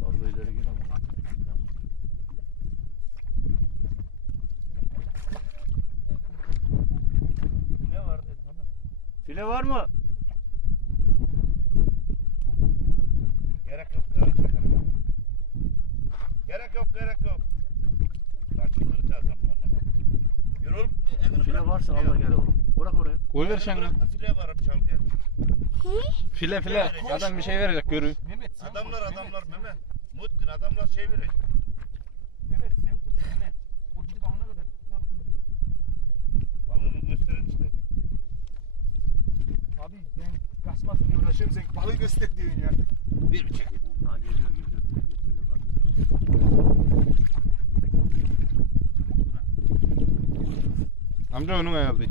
Fazla ileri gir ama. Ne var dedim ama. File var mı? Gerek yok ben. Gerek yok gerek yok. Kaçırdıracağız ama. Yürü oğlum. File varsa file al da gel oğlum. Bırak oraya. Koy ver bırak, File gel. File file. Adam bir şey verecek görü. Mehmet sen Adamlar koş, adamlar Mehmet, Mehmet. Muhittin adamlar şey verecek. Mehmet sen koş Mehmet. O gidip alana kadar. Balığını gösterin işte. Abi ben kaçmasın diye uğraşıyorum sen balığı göster diyorsun ya. Bir bir çekin. Ha geliyor geliyor. Getiriyor bak. Amca onun ayarlı.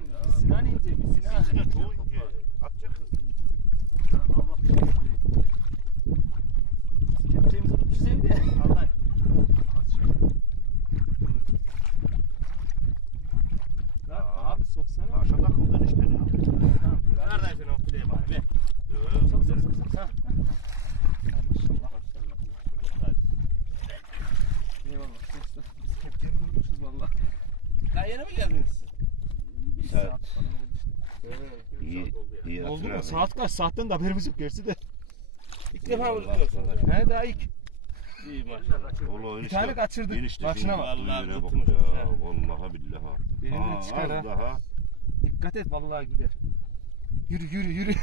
Mi? Ulan Sinan ince bir Sinan. Sesine çoğu ince. Atacak. Ha, al bak. Kepçemizi tutacağız evde. Allah. Az şey. Lan abi soksana. Aşağı takıldın işte ne abi. Neredesin o fileye bak be. Sok sok sok sok. Eyvallah. Biz kepçemizi unutmuşuz valla. Daha yeni mi geldiniz? İyi, iyi Oldu mu? Saat kaç? Saatten de haberimiz yok gerçi de. İlk defa vuruyorsun. He daha ilk. İyi maşallah. Oğlum Bir tane kaçırdık. Enişte Bak. Vallahi Vallahi tutmuş tutmuş ya. ha. Vallahi billahi. Elini Aa, çıkar az ha. daha. Dikkat et vallahi gider. Yürü yürü yürü.